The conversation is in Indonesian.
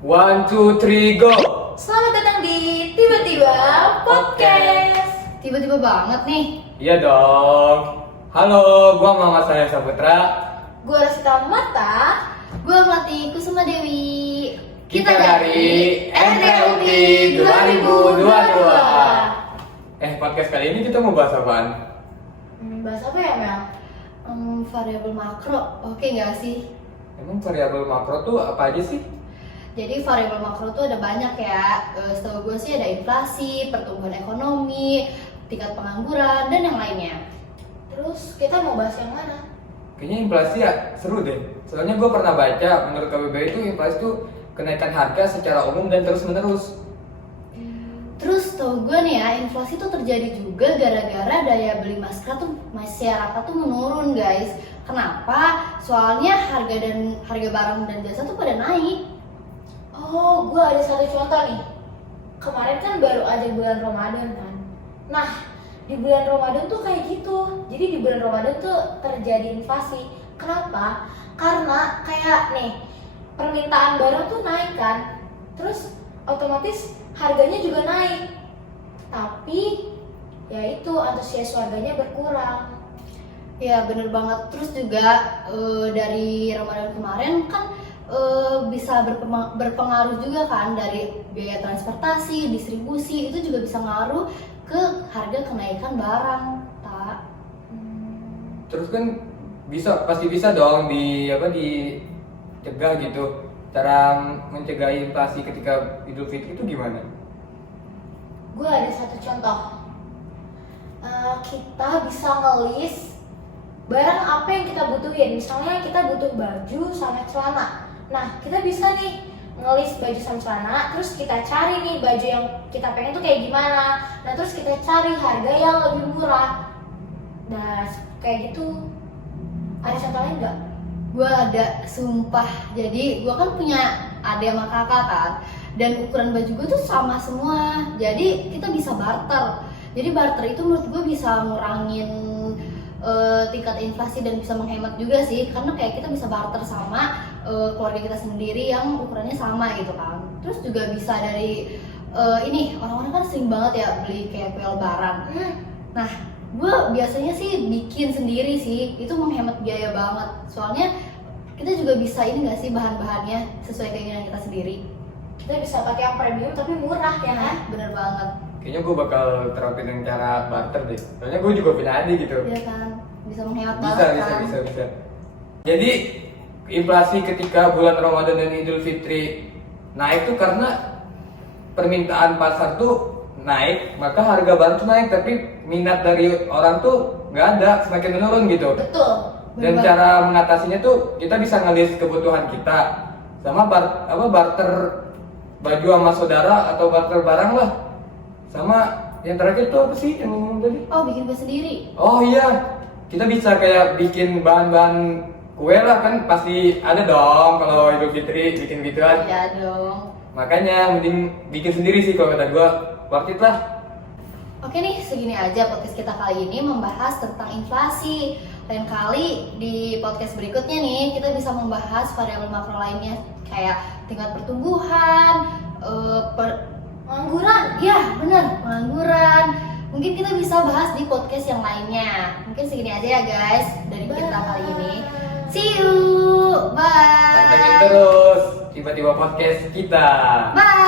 One, two, three, go! Selamat datang di Tiba-Tiba Podcast. Tiba-tiba banget nih. Iya dong. Halo, gua Muhammad Saya Saputra. Gue Rasita Mata. Gue Melati Kusuma Dewi. Kita dari NTUT 2022. Podcast kali ini kita mau bahas apaan? Bahas apa ya, Mel? Variabel makro, oke nggak sih? Emang variabel makro tuh apa aja sih? Jadi variabel makro tuh ada banyak ya. Setahu gue sih ada inflasi, pertumbuhan ekonomi, tingkat pengangguran, dan yang lainnya. Terus kita mau bahas yang mana? Kayaknya inflasi ya seru deh. Soalnya gua pernah baca, menurut KBBI itu inflasi tuh kenaikan harga secara umum dan terus menerus. Terus tau gue nih ya, inflasi tuh terjadi juga gara-gara daya beli masyarakat tuh menurun guys. Kenapa? Soalnya harga barang dan jasa tuh pada naik. Oh, gue ada satu contoh nih. Kemarin kan baru aja bulan Ramadan kan. Nah, di bulan Ramadan tuh kayak gitu. Jadi di bulan Ramadan tuh terjadi inflasi. Kenapa? Karena kayak nih, permintaan barang tuh naik kan. Terus otomatis harganya juga naik. Tapi ya itu antusias warganya berkurang. Ya bener banget. Terus juga dari Ramadan kemarin kan bisa berpengaruh juga kan dari biaya transportasi, distribusi, itu juga bisa ngaruh ke harga kenaikan barang, tak? Terus kan pasti bisa dong dicegah gitu. Cara mencegah inflasi ketika Idul Fitri itu gimana? Gue ada satu contoh. Kita bisa ngelis barang apa yang kita butuhin. Misalnya kita butuh baju sama celana. Nah, kita bisa nih ngelis baju sama celana, terus kita cari nih baju yang kita pengen tuh kayak gimana. Nah, terus kita cari harga yang lebih murah. Nah, kayak gitu. Ada contoh lain nggak? Gue ada, sumpah. Jadi gue kan punya adik sama kakak kan, dan ukuran baju gue tuh sama semua. Jadi kita bisa barter. Jadi barter itu menurut gue bisa ngurangin tingkat inflasi dan bisa menghemat juga sih, karena kayak kita bisa barter sama keluarga kita sendiri yang ukurannya sama gitu kan. Terus juga bisa dari ini, orang-orang kan sering banget ya beli kayak kue lebaran. Nah, gue biasanya sih bikin sendiri sih, itu menghemat biaya banget. Soalnya kita juga bisa ini nggak sih, bahan-bahannya sesuai keinginan kita sendiri. Kita bisa pakai yang premium tapi murah ya kan? Bener banget. Kayaknya gue bakal terapin yang cara barter deh. Soalnya gue juga punya adik gitu. Iya kan, bisa menghemat banget kan. Bisa. Jadi inflasi ketika bulan Ramadan dan Idul Fitri naik tuh karena permintaan pasar tuh naik, maka harga barang tuh naik, tapi minat dari orang tuh nggak ada, semakin menurun gitu. Betul. Dan cara mengatasinya tuh kita bisa ngelis kebutuhan kita sama barter baju sama saudara atau barter barang lah. Sama yang terakhir tuh apa sih yang ngomong tadi? Oh, bikin kue sendiri. Oh iya, kita bisa kayak bikin bahan-bahan kue lah, kan pasti ada dong kalau Idul Fitri bikin gituan. Iya dong. Makanya mending bikin sendiri sih kalau kata gua, worth it lah. Oke nih, segini aja podcast kita kali ini membahas tentang inflasi. Lain kali di podcast berikutnya nih, kita bisa membahas variabel makro lainnya kayak tingkat pertumbuhan, Pengangguran. ya benar, pengangguran. Mungkin kita bisa bahas di podcast yang lainnya. Mungkin segini aja ya guys dari kita kali ini. See you, Pantengin bye. terus tiba-tiba podcast kita. Bye.